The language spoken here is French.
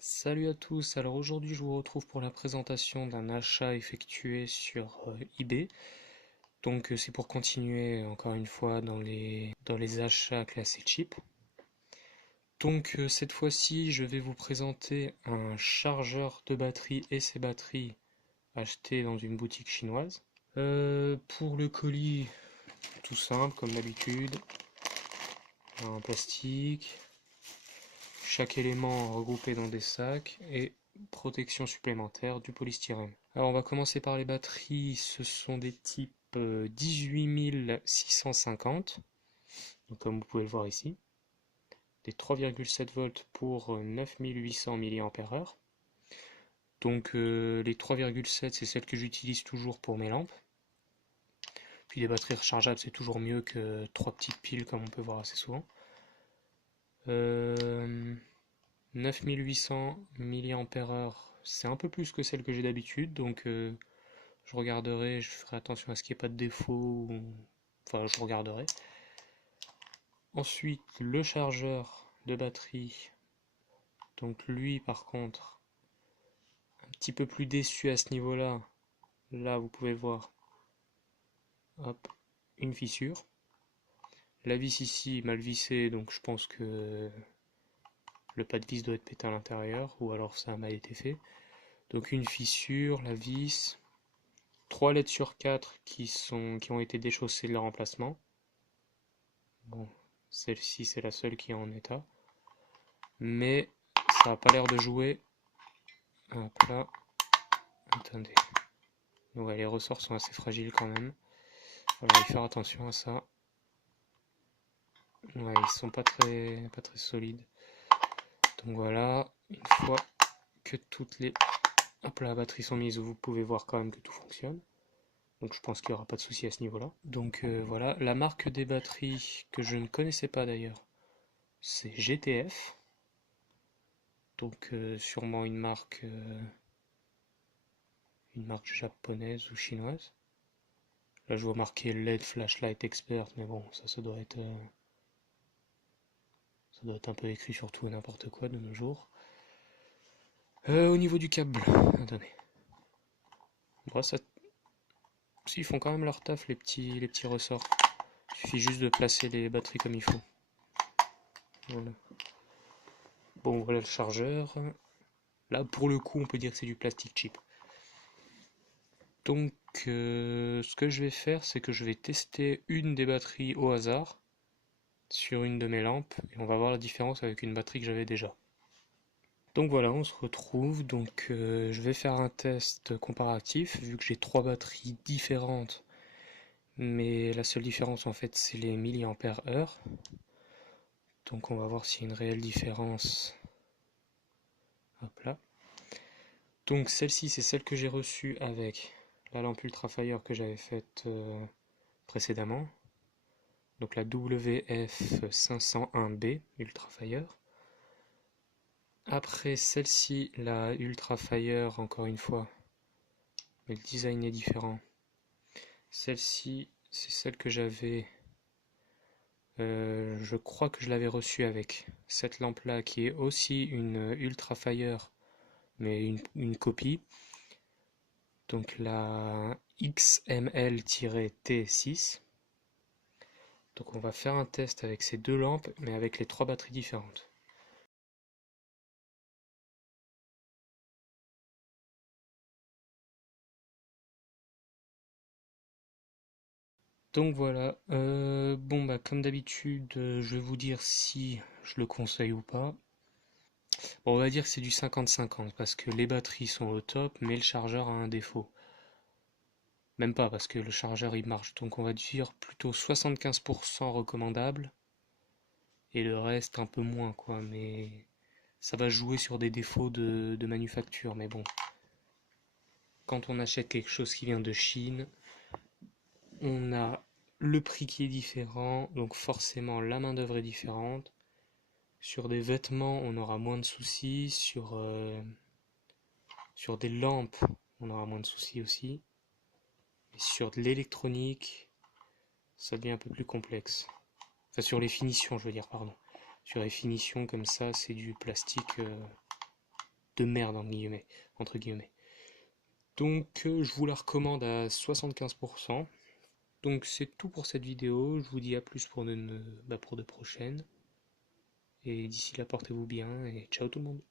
Salut à tous, alors aujourd'hui je vous retrouve pour la présentation d'un achat effectué sur eBay. Donc c'est pour continuer encore une fois dans les achats classés cheap. Donc cette fois-ci je vais vous présenter un chargeur de batterie et ses batteries achetés dans une boutique chinoise. Pour le colis, tout simple comme d'habitude, en plastique. Chaque élément regroupé dans des sacs et protection supplémentaire du polystyrène. Alors on va commencer par les batteries, ce sont des types 18650, donc comme vous pouvez le voir ici, des 3,7 volts pour 9800 mAh. Donc les 3,7 c'est celles que j'utilise toujours pour mes lampes. Puis des batteries rechargeables c'est toujours mieux que 3 petites piles comme on peut voir assez souvent. 9800 mAh, c'est un peu plus que celle que j'ai d'habitude, donc je regarderai, je ferai attention à ce qu'il n'y ait pas de défaut, enfin je regarderai. Ensuite, le chargeur de batterie, donc lui par contre, un petit peu plus déçu à ce niveau-là, là vous pouvez voir, hop, une fissure. La vis ici, mal vissée, donc je pense que le pas de vis doit être pété à l'intérieur, ou alors ça a mal été fait. Donc une fissure, la vis, 3 LED sur 4 qui ont été déchaussées de leur emplacement. Bon, celle-ci c'est la seule qui est en état. Mais ça n'a pas l'air de jouer. Hop là. Attendez. Ouais, les ressorts sont assez fragiles quand même. Il va y faire attention à ça. Ouais, ils sont pas très solides. Donc voilà, une fois que toutes les hop là, batteries sont mises, vous pouvez voir quand même que tout fonctionne. Donc je pense qu'il n'y aura pas de souci à ce niveau-là. Donc voilà, la marque des batteries que je ne connaissais pas d'ailleurs, c'est GTF. Donc sûrement une marque japonaise ou chinoise. Là je vois marqué LED Flashlight Expert, mais bon, ça doit être un peu écrit sur tout et n'importe quoi de nos jours. Au niveau du câble, attendez. Bon, ils font quand même leur taf, les petits ressorts. Il suffit juste de placer les batteries comme il faut. Voilà. Bon, voilà le chargeur. Là, pour le coup, on peut dire que c'est du plastique cheap. Donc, ce que je vais faire, c'est que je vais tester une des batteries au hasard sur une de mes lampes et on va voir la différence avec une batterie que j'avais déjà. Donc voilà, on se retrouve. Donc, je vais faire un test comparatif vu que j'ai 3 batteries différentes, mais la seule différence en fait, c'est les milliampères-heure. Donc, on va voir s'il y a une réelle différence. Hop là. Donc celle-ci, c'est celle que j'ai reçue avec la lampe Ultrafire que j'avais faite précédemment. Donc la WF501B Ultrafire. Après celle-ci, la Ultrafire, encore une fois, mais le design est différent. Celle-ci, c'est celle que j'avais, je crois que je l'avais reçue avec cette lampe-là qui est aussi une Ultrafire, mais une copie. Donc la XML-T6. Donc on va faire un test avec ces deux lampes, mais avec les 3 batteries différentes. Donc voilà, bon bah comme d'habitude, je vais vous dire si je le conseille ou pas. Bon, on va dire que c'est du 50-50 parce que les batteries sont au top, mais le chargeur a un défaut. Même pas parce que le chargeur il marche, donc on va dire plutôt 75% recommandable et le reste un peu moins quoi, mais ça va jouer sur des défauts de manufacture. Mais bon, quand on achète quelque chose qui vient de Chine, on a le prix qui est différent, donc forcément la main-d'œuvre est différente. Sur des vêtements, on aura moins de soucis. Sur des lampes, on aura moins de soucis aussi. Et sur de l'électronique, ça devient un peu plus complexe. Enfin, sur les finitions, je veux dire, pardon. Sur les finitions comme ça, c'est du plastique de merde, entre guillemets. Donc, je vous la recommande à 75%. Donc, c'est tout pour cette vidéo. Je vous dis à plus pour de prochaines. Et d'ici là, portez-vous bien et ciao tout le monde.